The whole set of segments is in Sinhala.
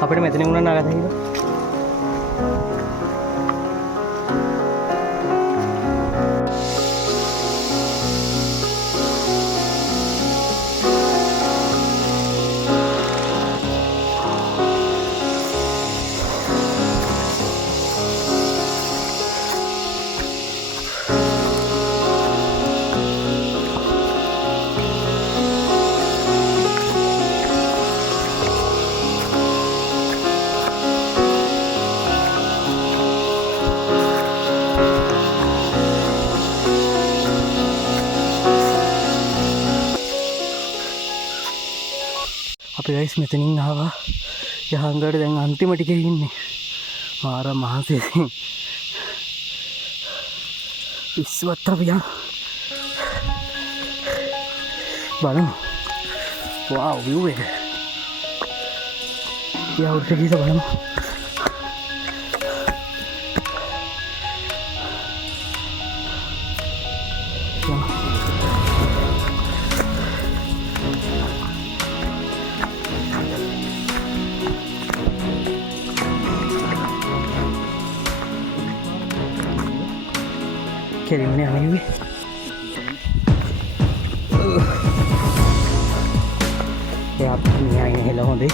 අපිට මෙතනින් උනන නගත හැකිද? අපි ගයිස් මෙතනින් ආවා යහංගඩ දැන් අන්තිම ටිකේ ඉන්නේ මාර මහන්සියෙන් ඉස්සුවත්තර පියා බලමු වාව් view එක යවුට ගිහින් බලමු කෙලින්නේ අනේ එයා මෙයා හෙල හොඳේ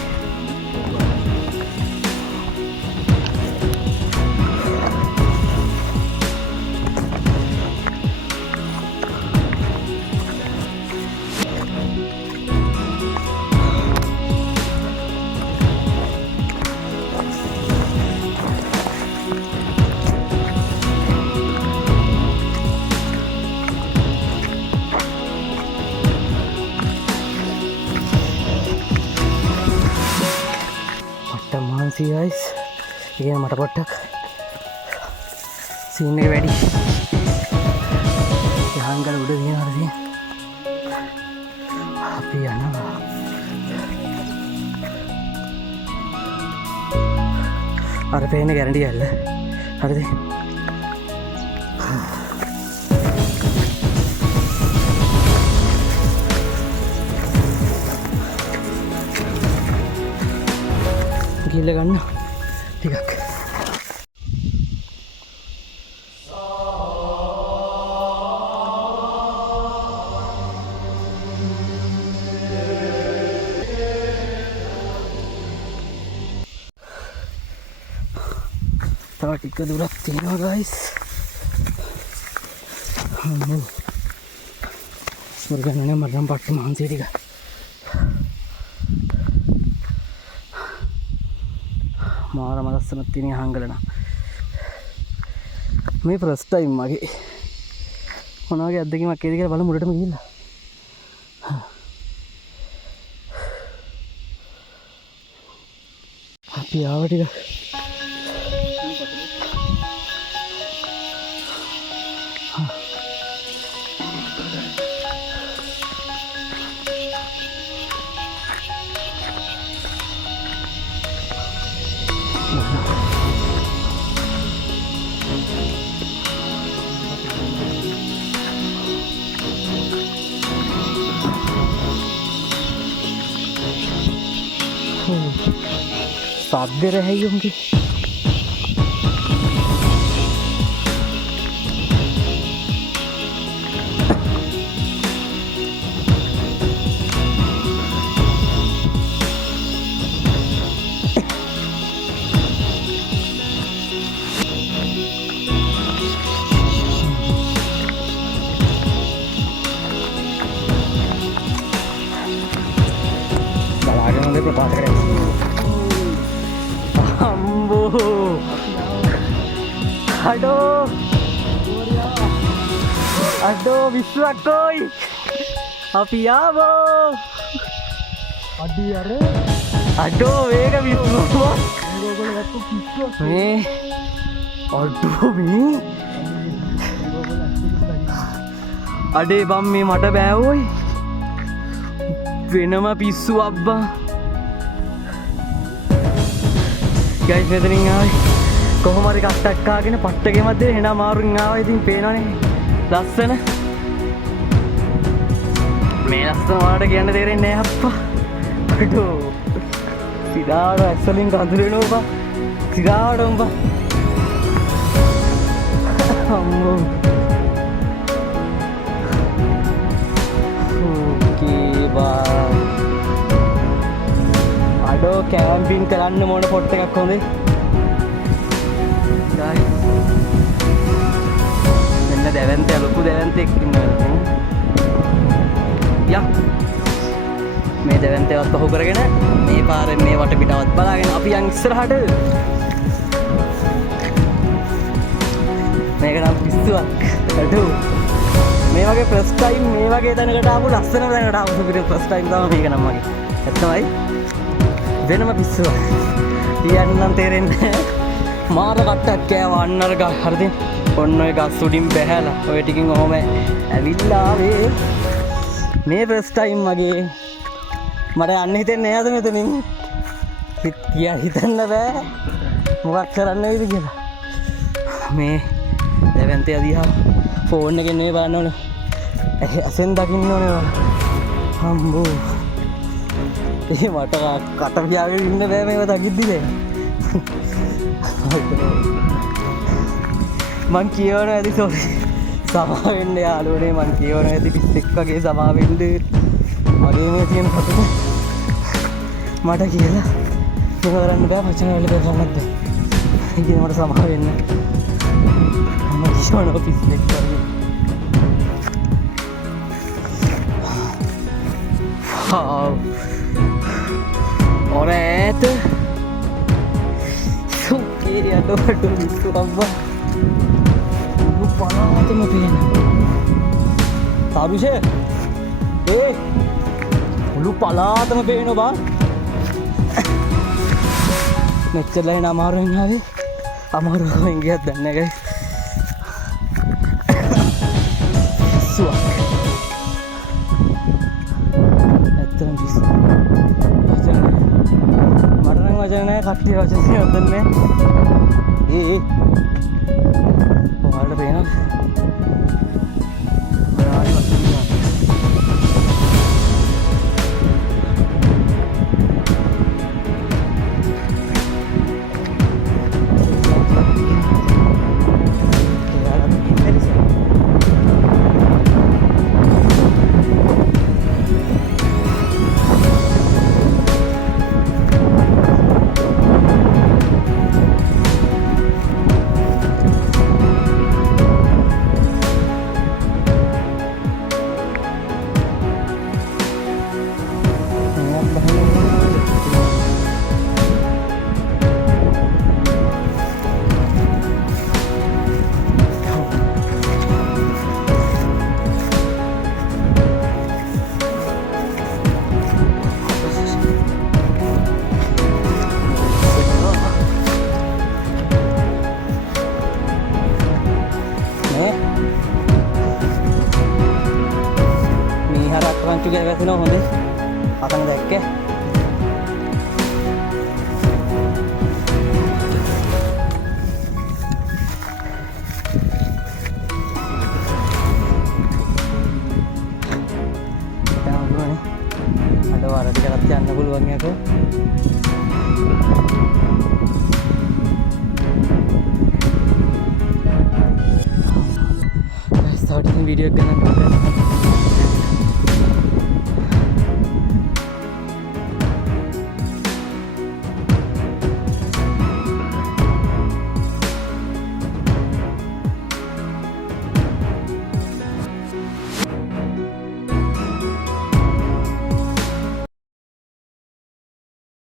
see guys again මට පොට්ටක් සීන් එක වැඩි යහංගල උඩ දිනනවා ඉතින් අපි යනවා අර පේන ගැරන්ටි ගැල්ල හරිද ගිල්ල ගන්න ටිකක් තව ටික දුරක් තියෙනවා ගයිස් මුර්ගන්නනේ මරම් පට්ට මහන්සිය ටික මාරම ලස්සනක් තියෙන යහංගල නම් මේ ෆස්ට් ටයිම් මගේ මොන වගේ අත්දැකීමක් එයිද කියලා බලමු උඩටම ගිහිල්ලා අපි ආව ටික සද්ද රැහැයුම්ගේ බලාගෙන හොඳ ප්‍රකාශ කරන්නේ අඩෝ විශ්වක්කෝයි අපි ආවෝ අඩෝ වේග විශ්වකෝ මේ අඩෝ මේ අඩේ බම් මේ මට බෑවෝයි වෙනම පිස්සු අබ්බා ගයිස් මෙතනින් ආවේ කොහොම හරි කට්ටක් කාගෙන පට්ටගේ මැද්දේ හෙන අමාරුන් ආවා ඉතින් පේනවනේ ලස්සන මේ ලස්සන වලට කියන්න තේරෙන්නේ නැහැ අප්පා අඩෝ සිරාට ඇස්වලින් කඳුරෙනවා බා. සිරාටම බා. අම්මෝ. ඕකේ බා. අඩෝ කැම්පින් කරන්න මොන පොට් එකක් හොඳේ. guys. මෙන්න දැවැන්තය ලොකු දැවැන්තෙක් ඉන්නවා. යා. මේ දැවැන්තයවත් පහු කරගෙන මේ පාරෙන් මේ වටපිටාවත් බලාගෙන අපි යන් ඉස්සරහට. මේක නම් පිස්සුවක්. අඩෝ. මේ වගේ ෆස්ට් ටයිම් මේ වගේ තැනකට ආපු ලස්සන තැනකට ආපු සුපිරි ෆස්ට් ටයිම් තමයි මේක නම් මගේ. ඇත්තමයි. වෙනම පිස්සුවක්. කියන්නම් තේරෙන්නේ මාර කට්ටක් කෑවා අන්න අර ගහ හරිද ඔන්න ඔය ගස් උඩින් බැහැලා ඔය ටිකින් ඔහොම ඇවිල්ලා ආවේ මේ ෆස්ට් ටයිම් මගේ මට යන්න හිතෙන්නේ නෑද මෙතනින් හිතන්න බෑ මොකක් කරන්න වෙයිද කියලා මේ දැවැන්තය දිහා ෆෝන් එකෙන් නෙවෙයි බලන්න ඕනේ අසෙන් දකින්න ඕනේ හම්බෝ ඒ මට කට පියාගෙන ඉන්න බෑ මේව දකිද්දිනේ මං කියවන ඇති සෝරි සමා වෙන්න යාළුවනේ මං කියවන ඇති පිස්සෙක් වගේ සමා වෙන්න මගේ මේ තියෙන සතුට මට කියලා ඒක කරන්න බෑ මචං වල කරන්නත් බෑ ඉතින් මට සමා වෙන්න මම කියවන පිස්සෙක් වගේ ඔරේත සුකේ යඩොඩ විස්සු අම්මා මුළු පලාතම පේන තාරුෂේ ඒ මුළු පලාතම පේන බං මෙච්චර ලයින් අමාරුවෙන් ආවේ අමාරුවෙන් ගියත් දන්නේ නැහැ සුවක් ඇත්තටම පිස්සු වචන නැහැ කට්ටිය වචන යොදන්නේ ඒ ඔයාලට පේනවද රංචු කියලා වැසෙනවා හොඳේ අතන දැක්කේ දැන් අද වාර ටිකක් යන්න පුළුවන් යකෝ guys තව ටිකක් වීඩියෝ එක ගන්න